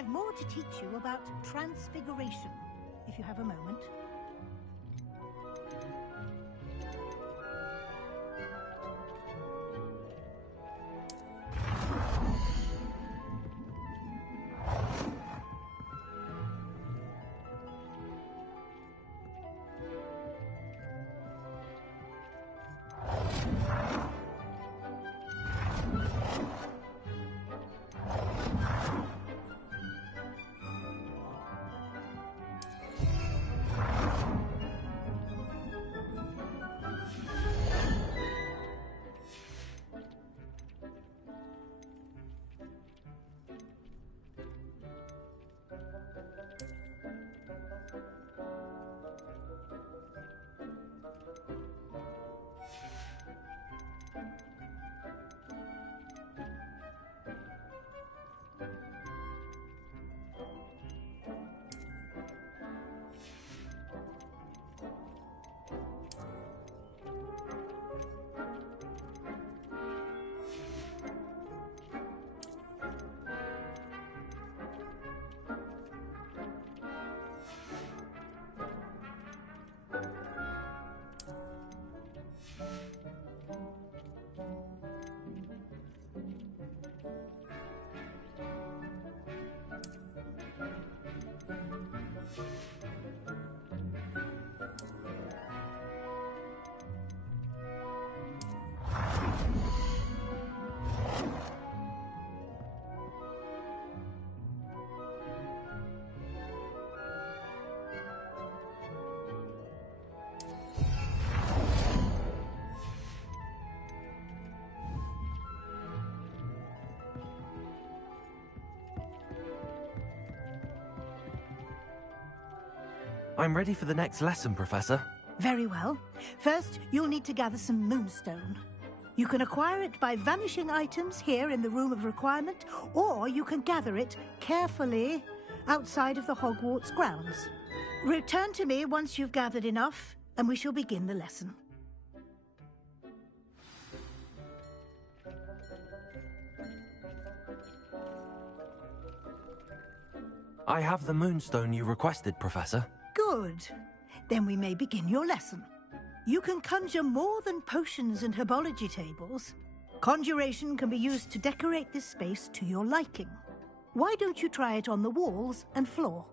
I've more to teach you about transfiguration, if you have a moment. I'm ready for the next lesson, Professor. Very well. First, you'll need to gather some moonstone. You can acquire it by vanishing items here in the Room of Requirement, or you can gather it carefully outside of the Hogwarts grounds. Return to me once you've gathered enough, and we shall begin the lesson. I have the moonstone you requested, Professor. Good. Then we may begin your lesson. You can conjure more than potions and herbology tables. Conjuration can be used to decorate this space to your liking. Why don't you try it on the walls and floor?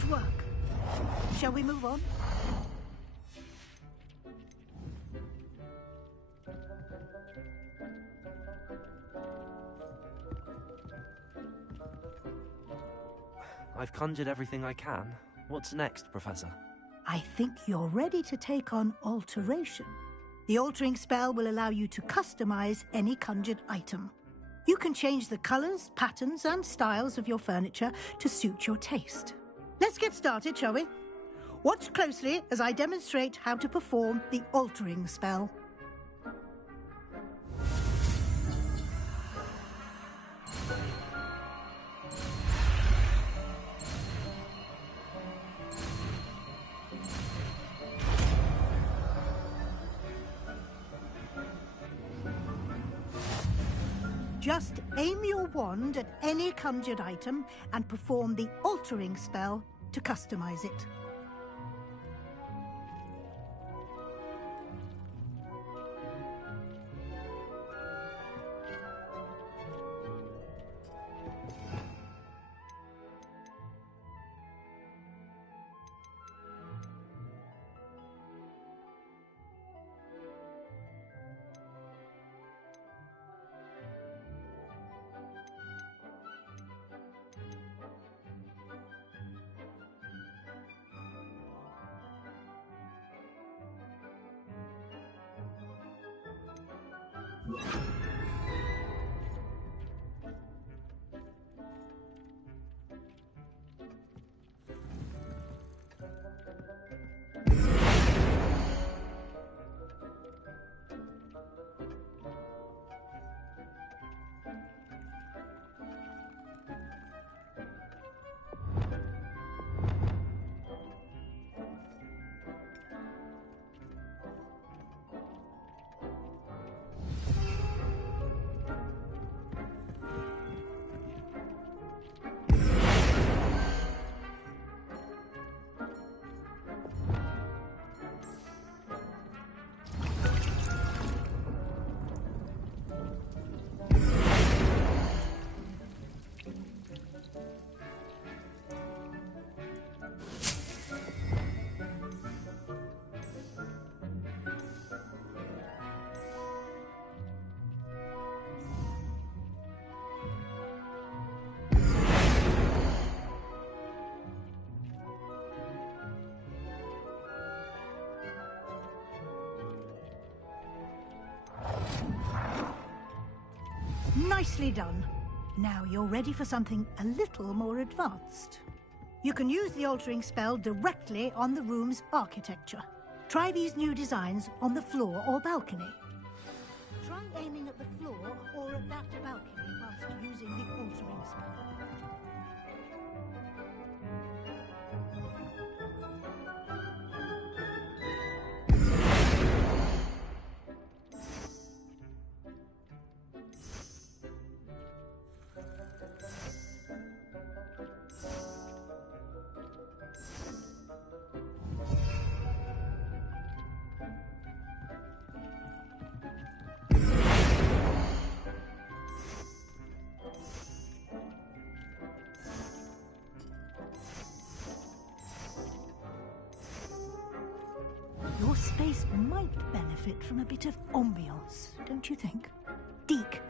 Good work. Shall we move on? I've conjured everything I can. What's next, Professor? I think you're ready to take on alteration. The altering spell will allow you to customize any conjured item. You can change the colors, patterns, and styles of your furniture to suit your taste. Let's get started, shall we? Watch closely as I demonstrate how to perform the altering spell. Just aim your wand at any conjured item and perform the altering spell to customize it. Nicely done. Now you're ready for something a little more advanced. You can use the altering spell directly on the room's architecture. Try these new designs on the floor or balcony. Try aiming at the floor or at that balcony whilst using the altering spell. Your space might benefit from a bit of ambiance, don't you think? Deke,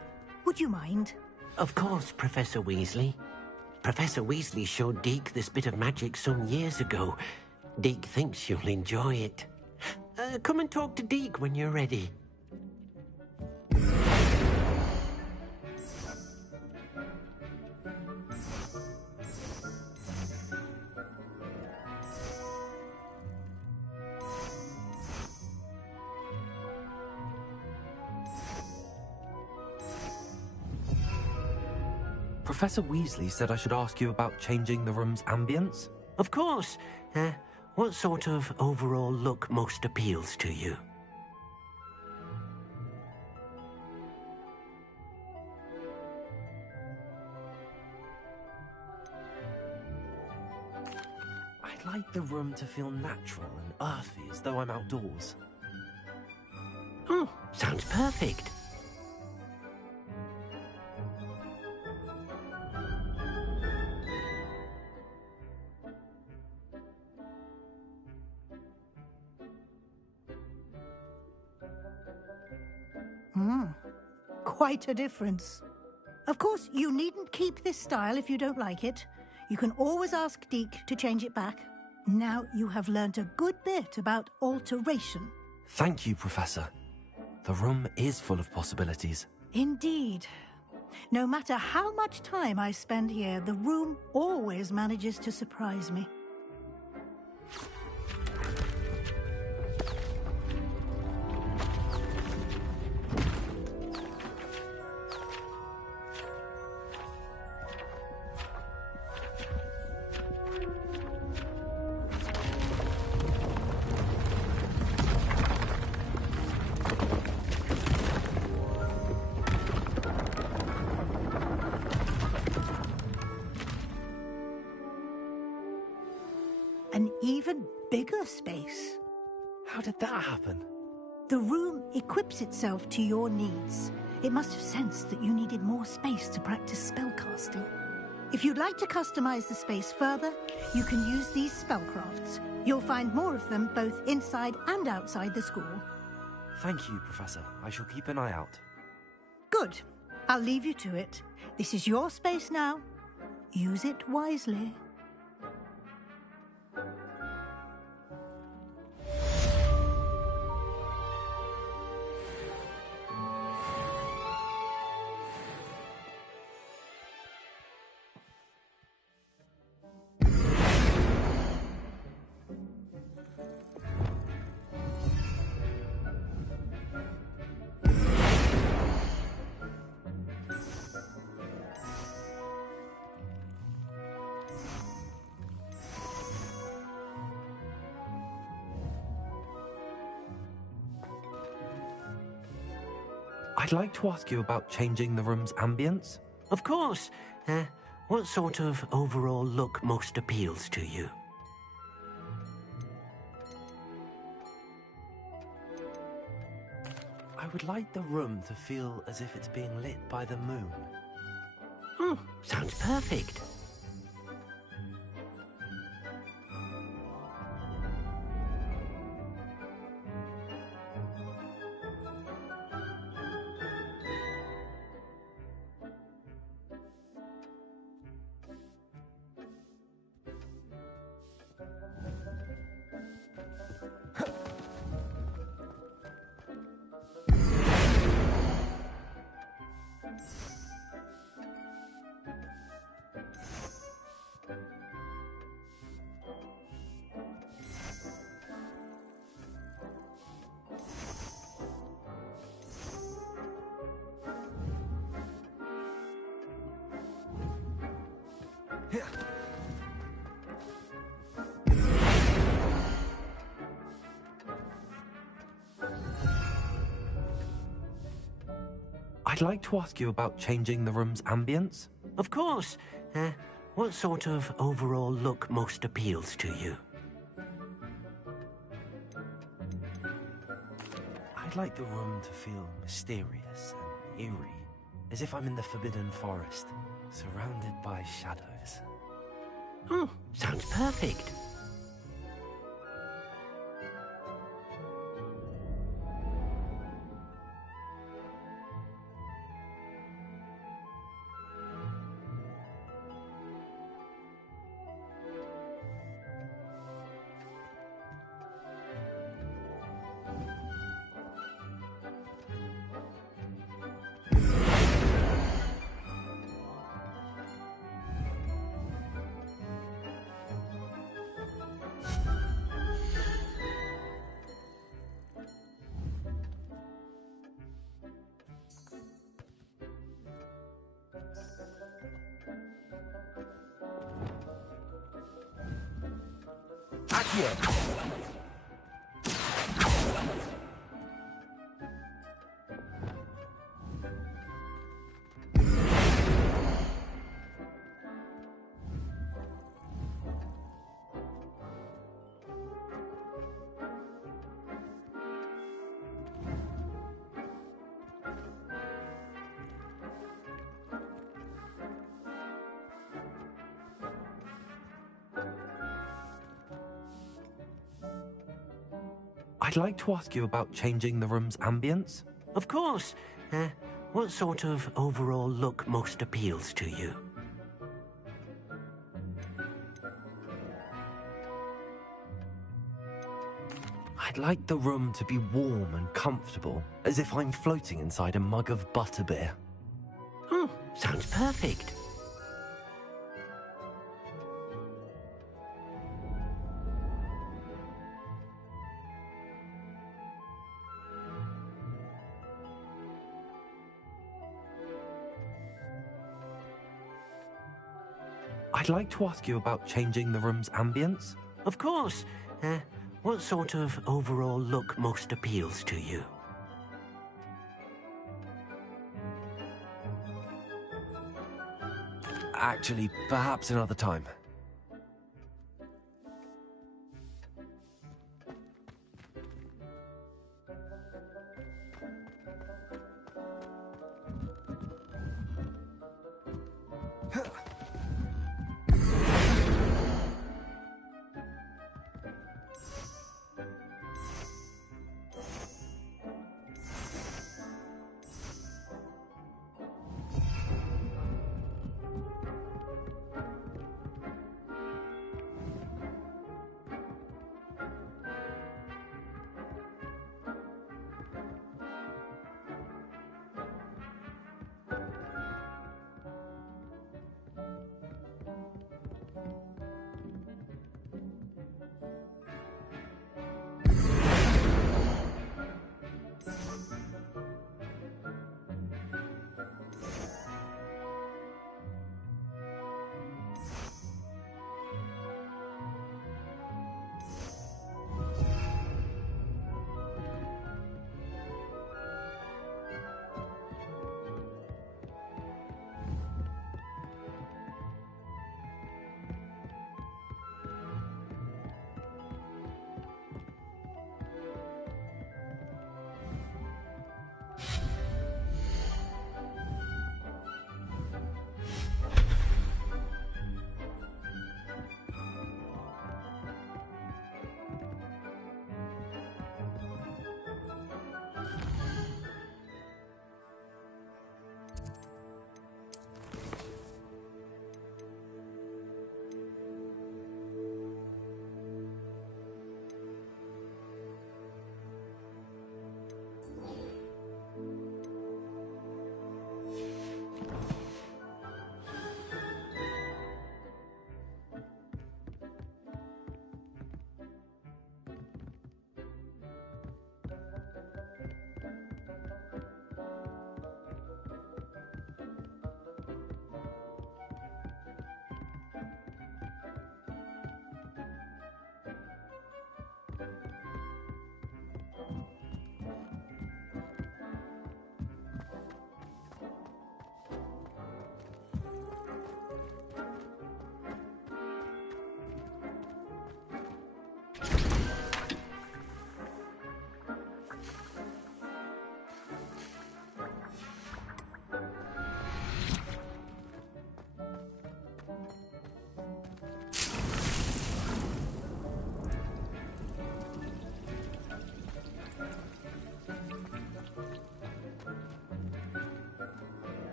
would you mind? Of course, Professor Weasley. Professor Weasley showed Deke this bit of magic some years ago. Deke thinks you'll enjoy it. Come and talk to Deke when you're ready. Professor Weasley said I should ask you about changing the room's ambience. Of course. What sort of overall look most appeals to you? I'd like the room to feel natural and earthy, as though I'm outdoors. Oh, sounds perfect. Quite a difference. Of course, you needn't keep this style if you don't like it. You can always ask Deke to change it back. Now you have learnt a good bit about alteration. Thank you, Professor. The room is full of possibilities. Indeed. No matter how much time I spend here, the room always manages to surprise me. An even bigger space. How did that happen? The room equips itself to your needs. It must have sensed that you needed more space to practice spellcasting. If you'd like to customize the space further, you can use these spellcrafts. You'll find more of them both inside and outside the school. Thank you, Professor. I shall keep an eye out. Good. I'll leave you to it. This is your space now. Use it wisely. I'd like to ask you about changing the room's ambience. Of course. What sort of overall look most appeals to you? I would like the room to feel as if it's being lit by the moon. Sounds perfect. I'd like to ask you about changing the room's ambience. Of course. What sort of overall look most appeals to you? I'd like the room to feel mysterious and eerie, as if I'm in the Forbidden Forest, surrounded by shadows. Sounds perfect. I'd like to ask you about changing the room's ambience. Of course. What sort of overall look most appeals to you? I'd like the room to be warm and comfortable, as if I'm floating inside a mug of butterbeer. Oh, sounds perfect. I'd like to ask you about changing the room's ambience. Of course. What sort of overall look most appeals to you? Actually, perhaps another time.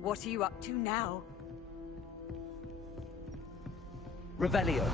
What are you up to now? Revelio.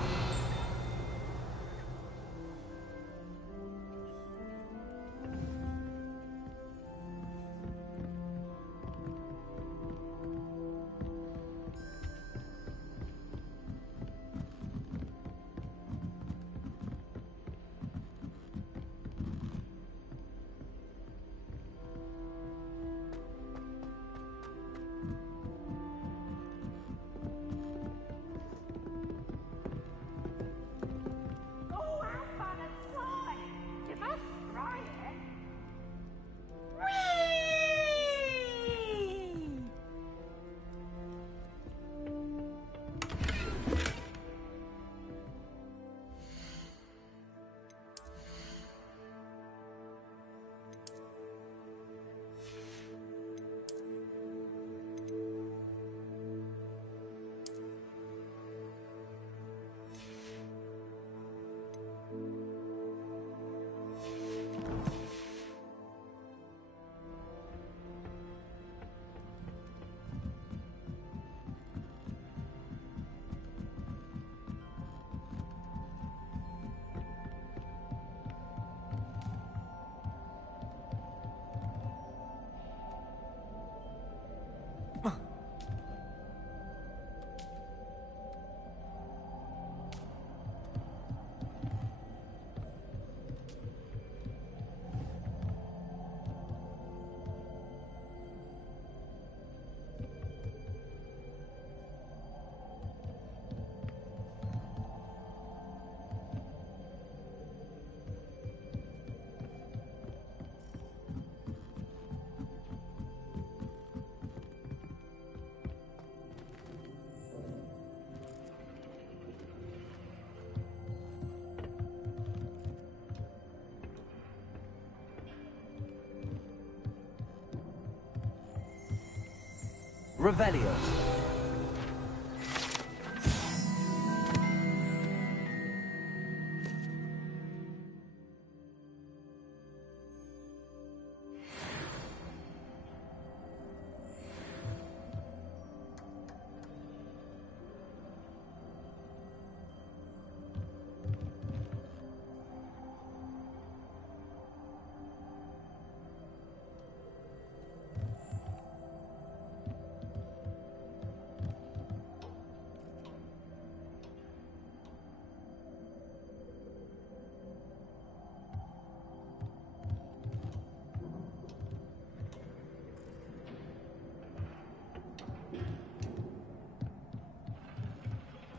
Revelio.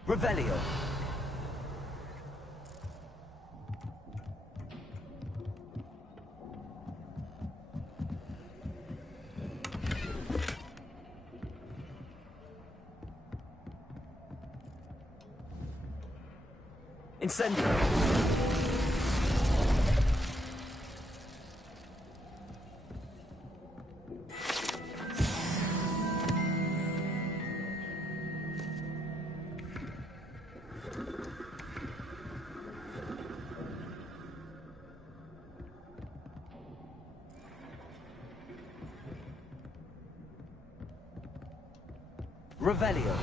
Revelio. Incendio. Revelio.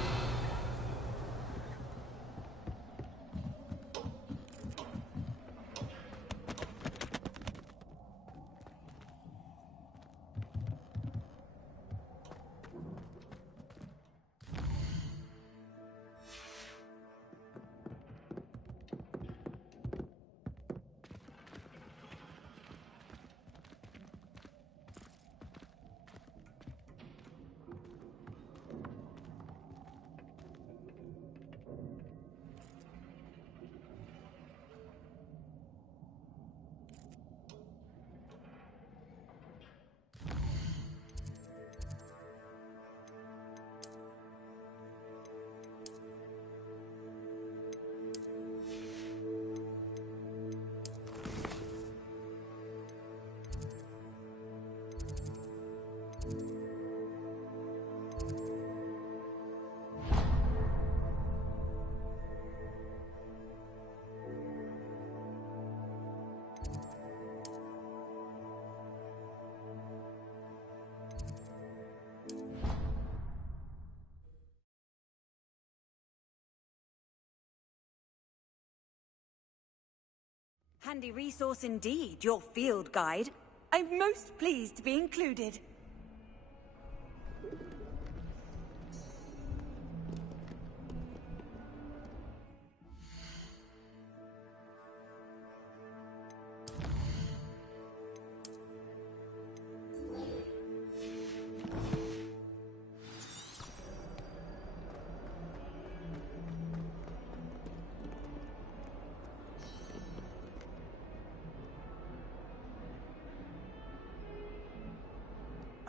Handy resource indeed, your field guide. I'm most pleased to be included.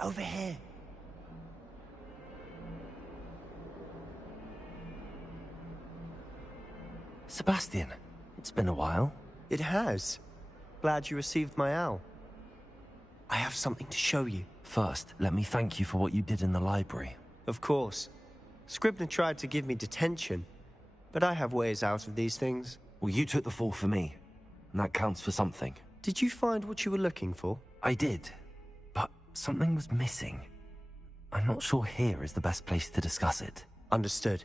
Over here. Sebastian, it's been a while. It has. Glad you received my owl. I have something to show you. First, let me thank you for what you did in the library. Of course. Scribner tried to give me detention, but I have ways out of these things. Well, you took the fall for me, and that counts for something. Did you find what you were looking for? I did, but something was missing. I'm not sure here is the best place to discuss it. Understood.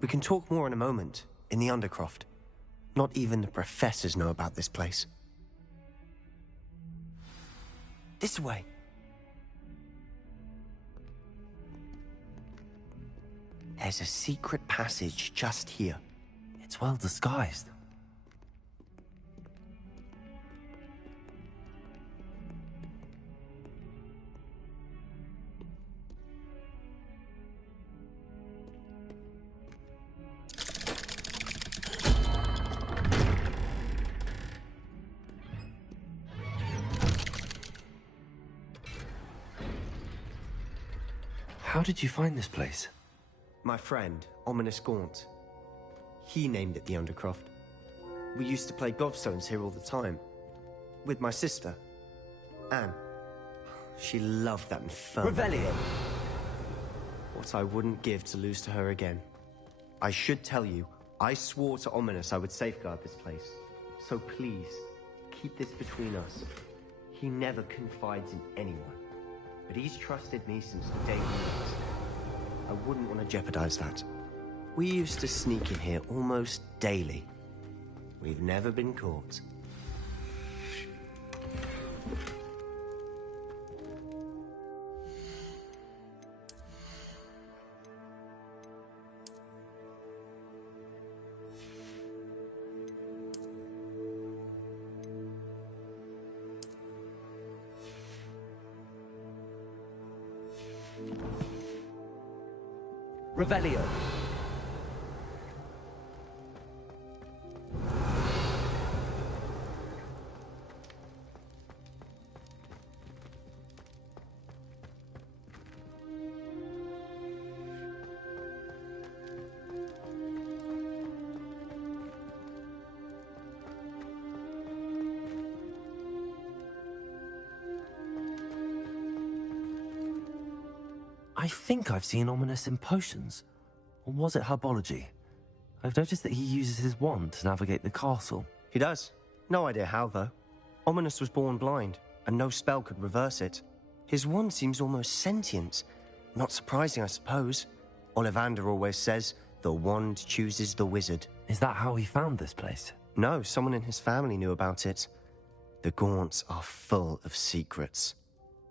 We can talk more in a moment, in the Undercroft. Not even the professors know about this place. This way. There's a secret passage just here. It's well disguised. How did you find this place? My friend, Ominous Gaunt. He named it the Undercroft. We used to play gobstones here all the time. With my sister, Anne. She loved that infernal. Revelio. what I wouldn't give to lose to her again. I should tell you, I swore to Ominous I would safeguard this place. So please, keep this between us. He never confides in anyone, but he's trusted me since the day we met. I wouldn't want to jeopardize that. We used to sneak in here almost daily. We've never been caught. Revelio. I think I've seen Ominous in potions. Or was it herbology? I've noticed that he uses his wand to navigate the castle. He does. No idea how, though. Ominous was born blind, and no spell could reverse it. His wand seems almost sentient. Not surprising, I suppose. Ollivander always says, the wand chooses the wizard. Is that how he found this place? No, someone in his family knew about it. The Gaunts are full of secrets.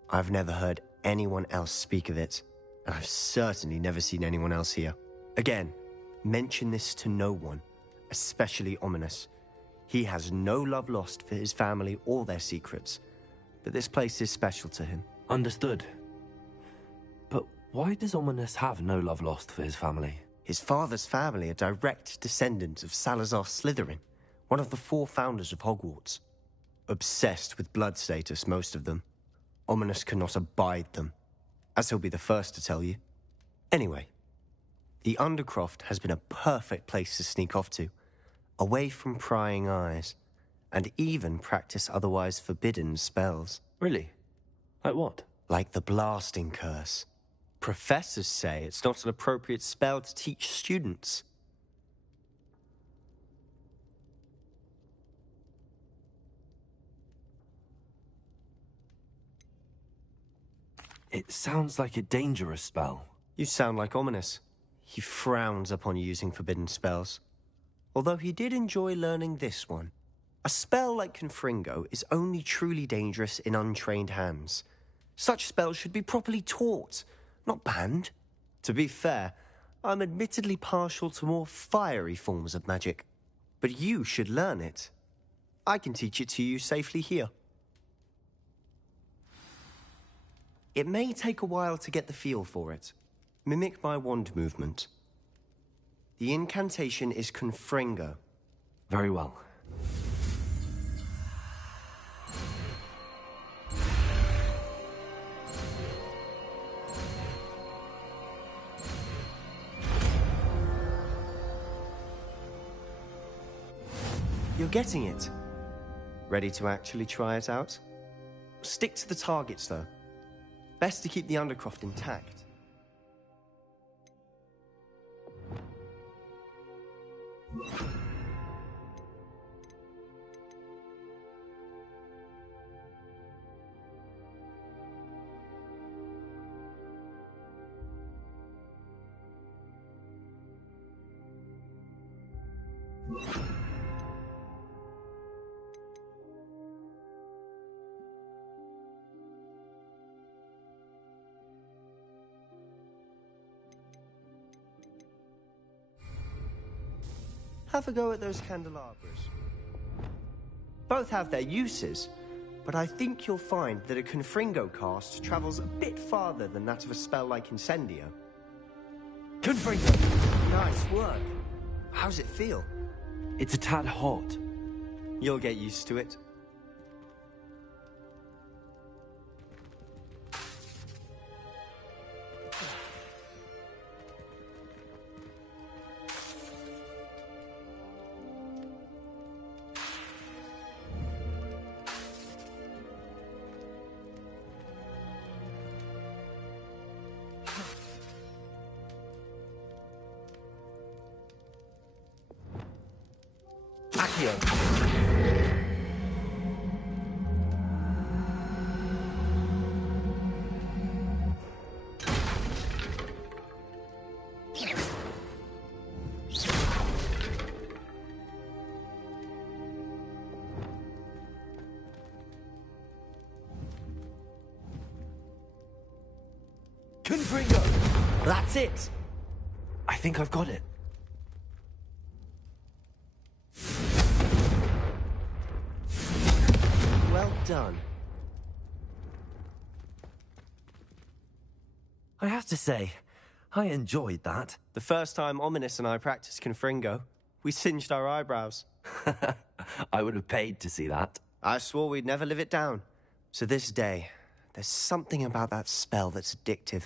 I've never heard anyone else speak of it, and I've certainly never seen anyone else here. Again, mention this to no one, especially Ominous. He has no love lost for his family or their secrets, but this place is special to him. Understood. But why does Ominous have no love lost for his family? His father's family are direct descendants of Salazar Slytherin, one of the 4 founders of Hogwarts. Obsessed with blood status, most of them. Ominous cannot abide them, as he'll be the first to tell you. Anyway, the Undercroft has been a perfect place to sneak off to, away from prying eyes, and even practice otherwise forbidden spells. Really? Like what? Like the blasting curse. Professors say it's not an appropriate spell to teach students. It sounds like a dangerous spell. You sound like Ominous. He frowns upon using forbidden spells. Although he did enjoy learning this one. A spell like Confringo is only truly dangerous in untrained hands. Such spells should be properly taught, not banned. To be fair, I'm admittedly partial to more fiery forms of magic. But you should learn it. I can teach it to you safely here. It may take a while to get the feel for it. Mimic my wand movement. The incantation is Confringo. Very well. You're getting it. Ready to actually try it out? Stick to the targets, though. Best to keep the Undercroft intact. Have a go at those candelabras. Both have their uses, but I think you'll find that a Confringo cast travels a bit farther than that of a spell like Incendio. Confringo! Nice work. How's it feel? It's a tad hot. You'll get used to it. Accio! Confringo! That's it! I think I've got it. Well done. I have to say, I enjoyed that. The first time Ominous and I practiced Confringo, we singed our eyebrows. I would have paid to see that. I swore we'd never live it down. So this day, there's something about that spell that's addictive.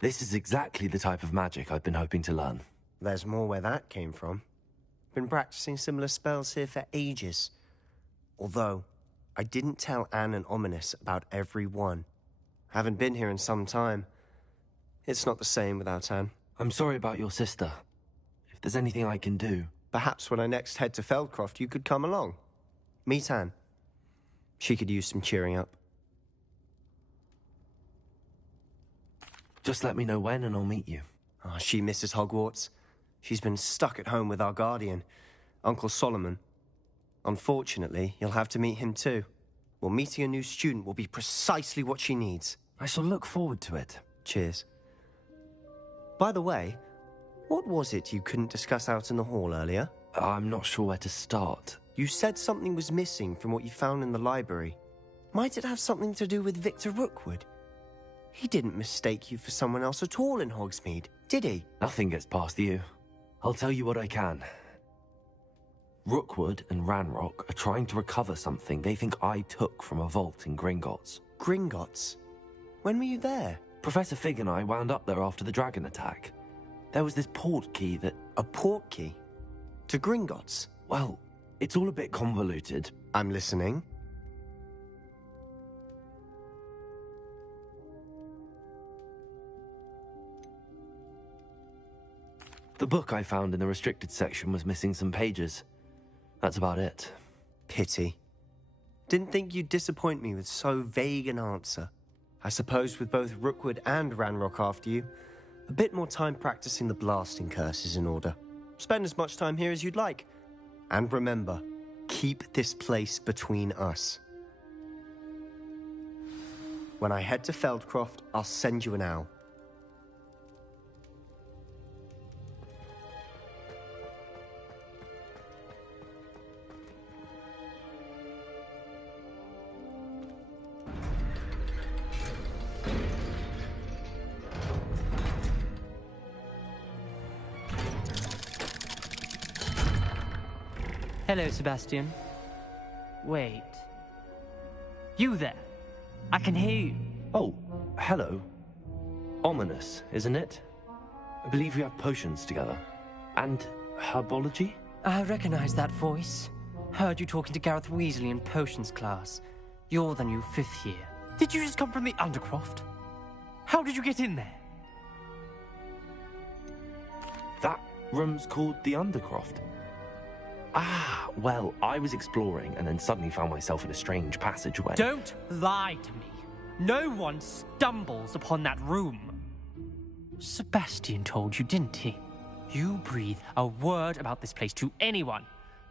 This is exactly the type of magic I've been hoping to learn. There's more where that came from. Been practicing similar spells here for ages. Although, I didn't tell Anne and Ominous about every one. Haven't been here in some time. It's not the same without Anne. I'm sorry about your sister. If there's anything I can do... Perhaps when I next head to Feldcroft, you could come along. Meet Anne. She could use some cheering up. Just let me know when and I'll meet you. Oh, she misses Hogwarts. She's been stuck at home with our guardian, Uncle Solomon. Unfortunately, you'll have to meet him too. Well, meeting a new student will be precisely what she needs. I shall look forward to it. Cheers. By the way, what was it you couldn't discuss out in the hall earlier? I'm not sure where to start. You said something was missing from what you found in the library. Might it have something to do with Victor Rookwood? He didn't mistake you for someone else at all in Hogsmeade, did he? Nothing gets past you. I'll tell you what I can. Rookwood and Ranrock are trying to recover something they think I took from a vault in Gringotts. Gringotts? When were you there? Professor Fig and I wound up there after the dragon attack. There was this port key that... A port key? To Gringotts? Well, it's all a bit convoluted. I'm listening. The book I found in the restricted section was missing some pages. That's about it. Pity. Didn't think you'd disappoint me with so vague an answer. I suppose with both Rookwood and Ranrock after you, a bit more time practicing the blasting curse is in order. Spend as much time here as you'd like. And remember, keep this place between us. When I head to Feldcroft, I'll send you an owl. Hello, Sebastian. Wait. You there? I can hear you. Oh, hello. Ominous, isn't it? I believe we have potions together. And herbology? I recognize that voice. Heard you talking to Gareth Weasley in potions class. You're the new 5th year. Did you just come from the Undercroft? How did you get in there? That room's called the Undercroft. Ah, well, I was exploring and then suddenly found myself in a strange passageway. Don't lie to me. No one stumbles upon that room. Sebastian told you, didn't he? You breathe a word about this place to anyone,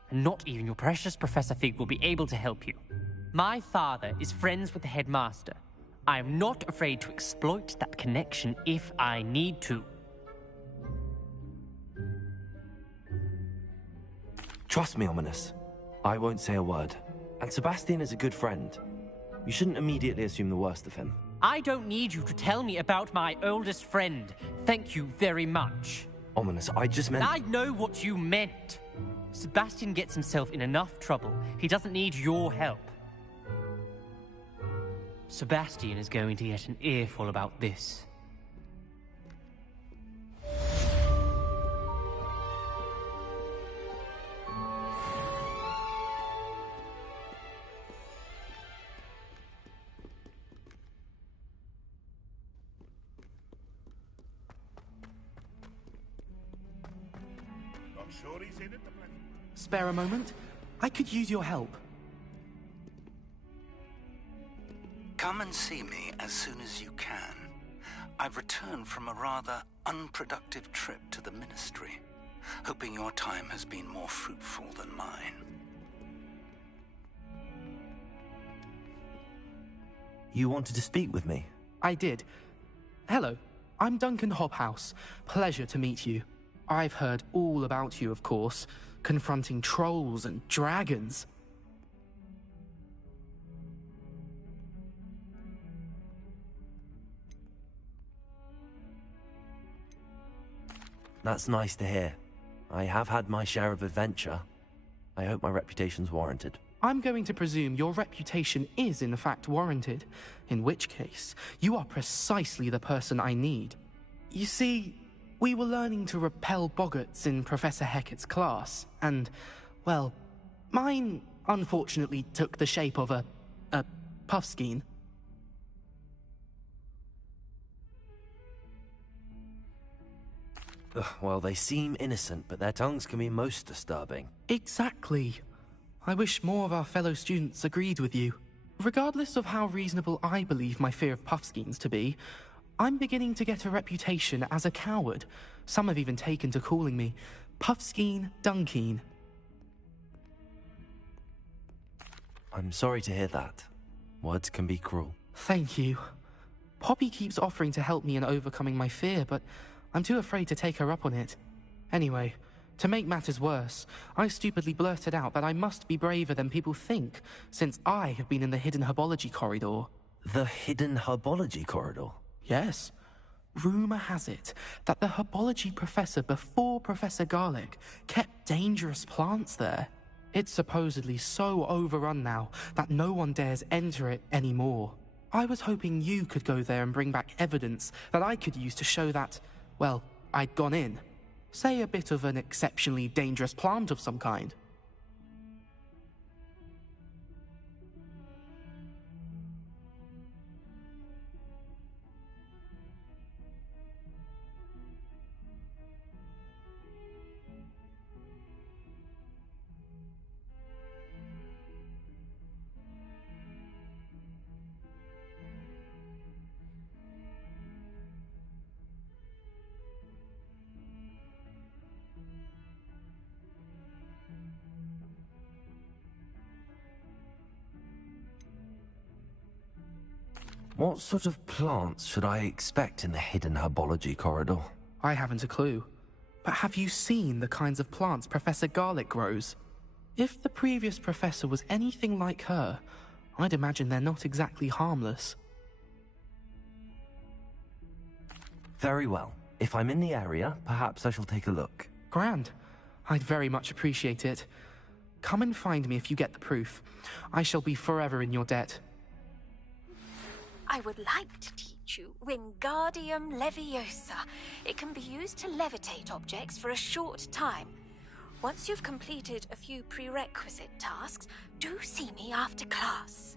and not even your precious Professor Fig will be able to help you. My father is friends with the headmaster. I am not afraid to exploit that connection if I need to. Trust me, Ominous. I won't say a word. And Sebastian is a good friend. You shouldn't immediately assume the worst of him. I don't need you to tell me about my oldest friend. Thank you very much. Ominous, I just meant... I know what you meant. Sebastian gets himself in enough trouble. He doesn't need your help. Sebastian is going to get an earful about this. Spare a moment? I could use your help. Come and see me as soon as you can. I've returned from a rather unproductive trip to the Ministry, hoping your time has been more fruitful than mine. You wanted to speak with me? I did. Hello, I'm Duncan Hobhouse. Pleasure to meet you. I've heard all about you, of course, confronting trolls and dragons. That's nice to hear. I have had my share of adventure. I hope my reputation's warranted. I'm going to presume your reputation is in fact warranted, in which case, you are precisely the person I need. You see, we were learning to repel boggarts in Professor Hecat's class, and, well, mine unfortunately took the shape of a puffskein. Ugh, well, they seem innocent, but their tongues can be most disturbing. Exactly. I wish more of our fellow students agreed with you. Regardless of how reasonable I believe my fear of puffskeins to be, I'm beginning to get a reputation as a coward. Some have even taken to calling me Puffskeen Dunkeen. I'm sorry to hear that. Words can be cruel. Thank you. Poppy keeps offering to help me in overcoming my fear, but I'm too afraid to take her up on it. Anyway, to make matters worse, I stupidly blurted out that I must be braver than people think, since I have been in the hidden herbology corridor. The hidden herbology corridor? Yes. Rumor has it that the herbology professor before Professor Garlic kept dangerous plants there. It's supposedly so overrun now that no one dares enter it anymore. I was hoping you could go there and bring back evidence that I could use to show that, well, I'd gone in. Say a bit of an exceptionally dangerous plant of some kind. What sort of plants should I expect in the hidden herbology corridor? I haven't a clue. But have you seen the kinds of plants Professor Garlic grows? If the previous professor was anything like her, I'd imagine they're not exactly harmless. Very well. If I'm in the area, perhaps I shall take a look. Grand. I'd very much appreciate it. Come and find me if you get the proof. I shall be forever in your debt. I would like to teach you Wingardium Leviosa. It can be used to levitate objects for a short time. Once you've completed a few prerequisite tasks, do see me after class.